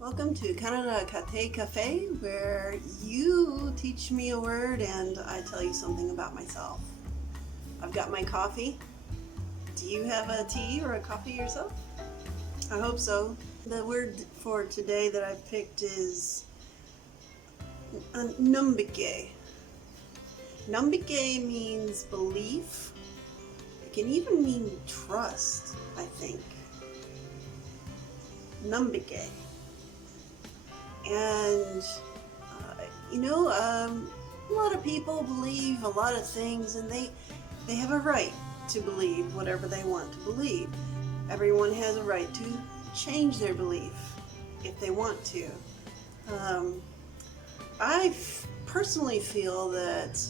Welcome to Canada Kate Cafe, where you teach me a word and I tell you something about myself. I've got my coffee. Do you have a tea or a coffee yourself? I hope so. The word for today that I've picked is numbike. Numbike means belief. It can even mean trust, I think. Numbike. And, a lot of people believe a lot of things, and they have a right to believe whatever they want to believe. Everyone has a right to change their belief if they want to. I personally feel that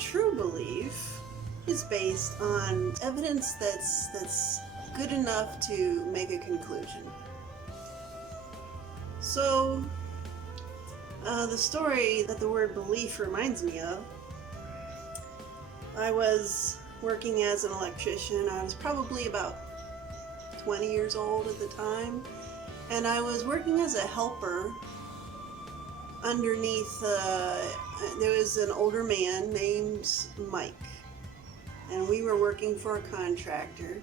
true belief is based on evidence that's good enough to make a conclusion. So, the story that the word belief reminds me of, I was working as an electrician. I was probably about 20 years old at the time, and I was working as a helper underneath, there was an older man named Mike, and we were working for a contractor.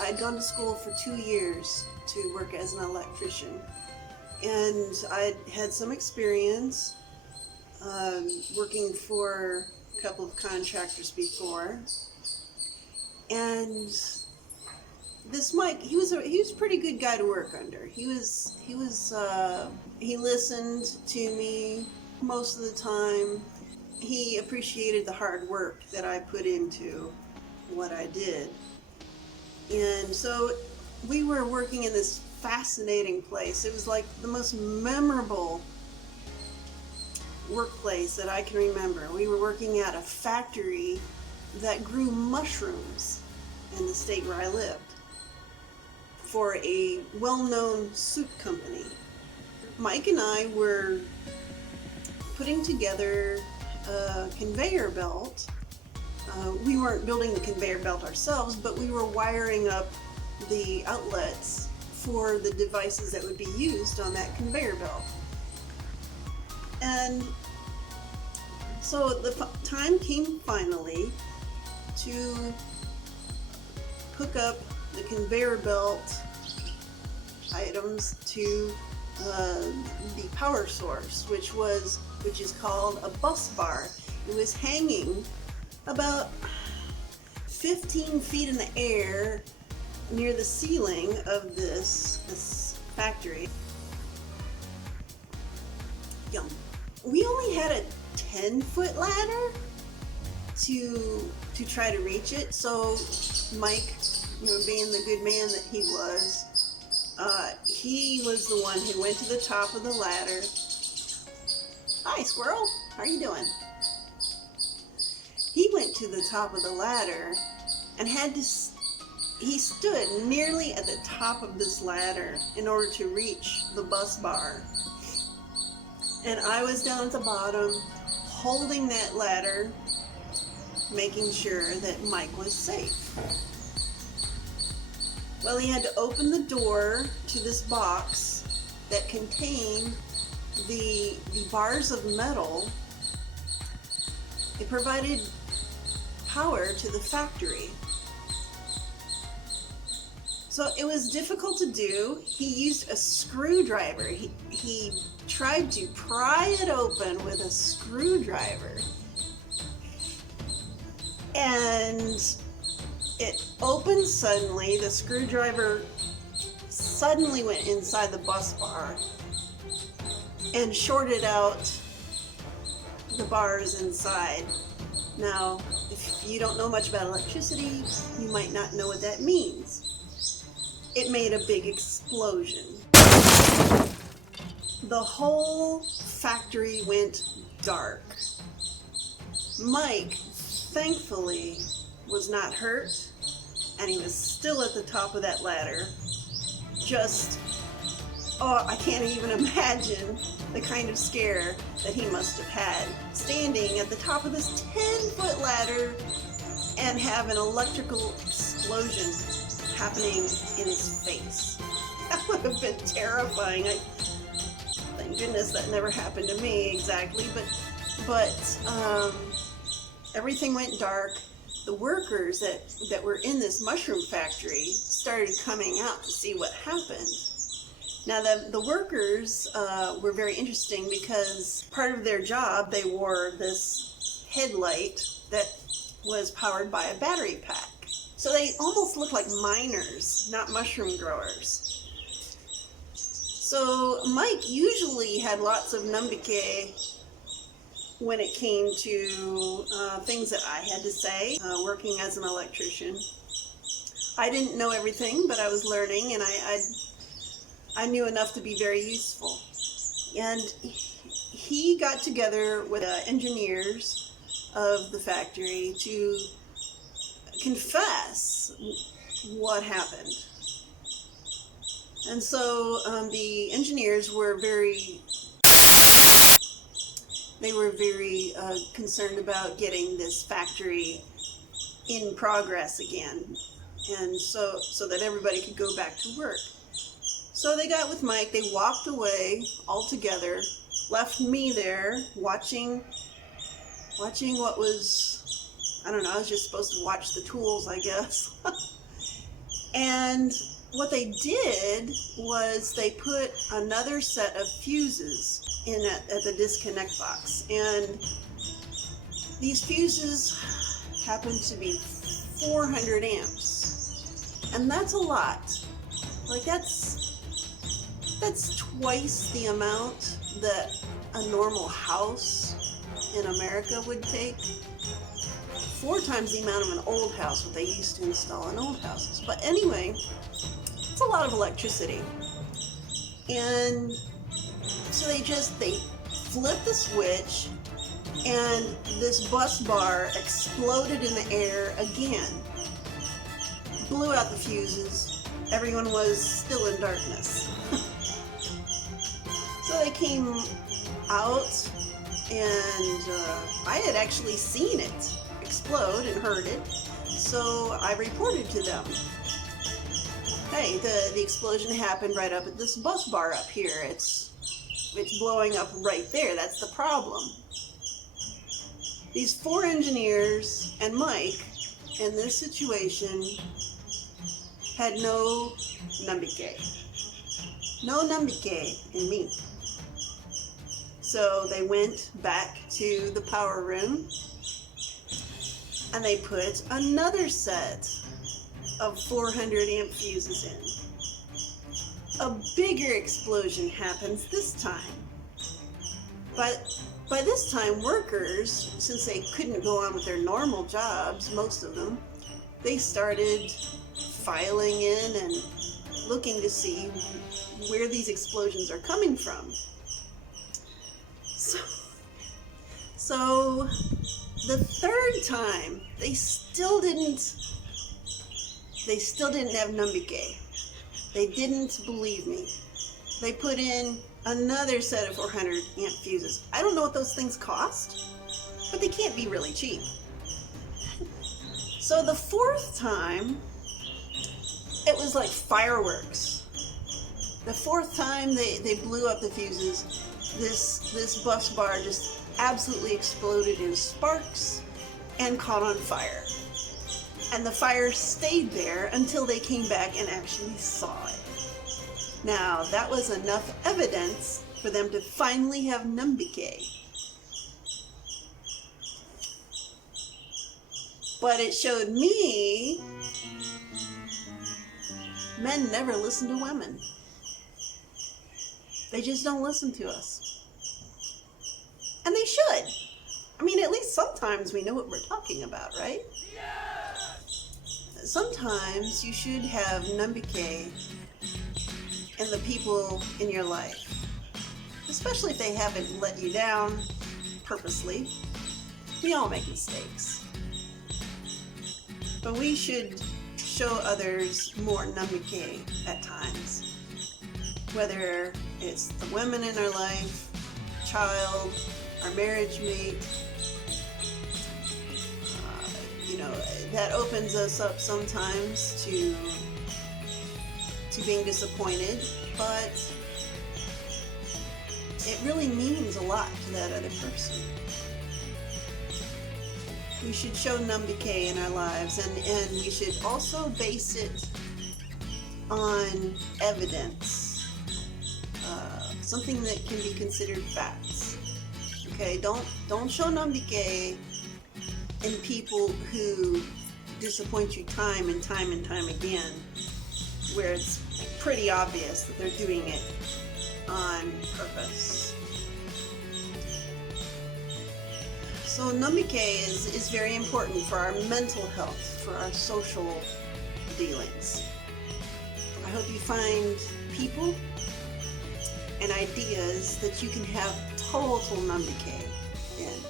I'd gone to school for 2 years to work as an electrician. And I had some experience working for a couple of contractors before. And this Mike, he was a pretty good guy to work under. He listened to me most of the time. He appreciated the hard work that I put into what I did. And so we were working in this fascinating place. It was like the most memorable workplace that I can remember. We were working at a factory that grew mushrooms in the state where I lived for a well-known soup company. Mike and I were putting together a conveyor belt. We weren't building the conveyor belt ourselves, but we were wiring up the outlets for the devices that would be used on that conveyor belt. And so the time came finally to hook up the conveyor belt items to the power source, which is called a bus bar. It was hanging about 15 feet in the air near the ceiling of this factory. We only had a 10-foot ladder to try to reach it. So Mike, being the good man that he was the one who went to the top of the ladder. Hi, squirrel. How are you doing? He went to the top of the ladder and he stood nearly at the top of this ladder in order to reach the bus bar. And I was down at the bottom holding that ladder, making sure that Mike was safe. Well, he had to open the door to this box that contained the bars of metal. It provided power to the factory. So it was difficult to do. He used a screwdriver. He tried to pry it open with a screwdriver. And it opened suddenly. The screwdriver suddenly went inside the bus bar and shorted out the bars inside. Now, if you don't know much about electricity, you might not know what that means. It made a big explosion. The whole factory went dark. Mike, thankfully, was not hurt, and he was still at the top of that ladder. I can't even imagine the kind of scare that he must have had, standing at the top of this 10-foot ladder and have an electrical explosion happening in his face. That would have been terrifying. Thank goodness that never happened to me exactly, but everything went dark. The workers that were in this mushroom factory started coming out to see what happened. Now the workers were very interesting because part of their job, they wore this headlight that was powered by a battery pack. So they almost looked like miners, not mushroom growers. So Mike usually had lots of numbike when it came to things that I had to say, working as an electrician. I didn't know everything, but I was learning, and I knew enough to be very useful. And he got together with engineers of the factory to confess what happened. And so the engineers were very concerned about getting this factory in progress again, and so that everybody could go back to work. So they got with Mike, they walked away all together, left me there watching what was, I don't know, I was just supposed to watch the tools, I guess. And what they did was they put another set of fuses in at the disconnect box, and these fuses happened to be 400 amps, and that's a lot. Like that's twice the amount that a normal house in America would take. 4 times the amount of an old house, what they used to install in old houses. But anyway, it's a lot of electricity. And so they flipped the switch, and this bus bar exploded in the air again. Blew out the fuses. Everyone was still in darkness. So they came out, and I had actually seen it explode and heard it, so I reported to them. Hey, the explosion happened right up at this bus bar up here. It's blowing up right there. That's the problem. These 4 engineers and Mike in this situation had no numbike. No numbike in me. So they went back to the power room, and they put another set of 400 amp fuses in. A bigger explosion happens this time. But by this time, workers, since they couldn't go on with their normal jobs, most of them, they started filing in and looking to see where these explosions are coming from. So the third time, they still didn't have numbike. They didn't believe me. They put in another set of 400 amp fuses. I don't know what those things cost, but they can't be really cheap. So the 4th time, it was like fireworks. The 4th time they blew up the fuses, this bus bar just absolutely exploded in sparks and caught on fire. And the fire stayed there until they came back and actually saw it. Now, that was enough evidence for them to finally have numbike. But it showed me men never listen to women. They just don't listen to us. And they should. I mean, at least sometimes we know what we're talking about, right? Sometimes you should have numbike in the people in your life, especially if they haven't let you down purposely. We all make mistakes. But we should show others more numbike at times. Whether it's the women in our life, child, our marriage mate, that opens us up sometimes to to being disappointed, but it really means a lot to that other person. We should show Nambike in our lives, and we should also base it on evidence, something that can be considered facts. Okay, don't show Nambike in people who disappoint you time and time and time again, where it's pretty obvious that they're doing it on purpose. So Nambike is very important for our mental health, for our social dealings. I hope you find people and ideas that you can have total Nambike in.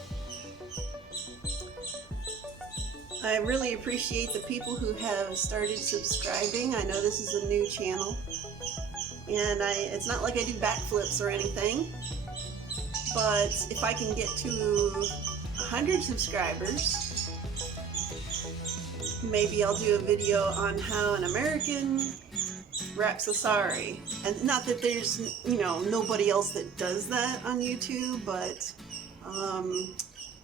I really appreciate the people who have started subscribing. I know this is a new channel, and it's not like I do backflips or anything, but if I can get to 100 subscribers, maybe I'll do a video on how an American raps a sari. And not that there's, nobody else that does that on YouTube, but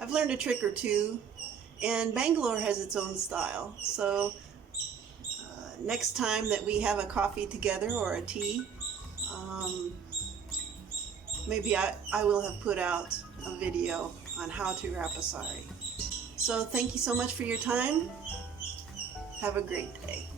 I've learned a trick or two, and Bangalore has its own style. So next time that we have a coffee together or a tea, maybe I will have put out a video on how to wrap a sari. So thank you so much for your time. Have a great day.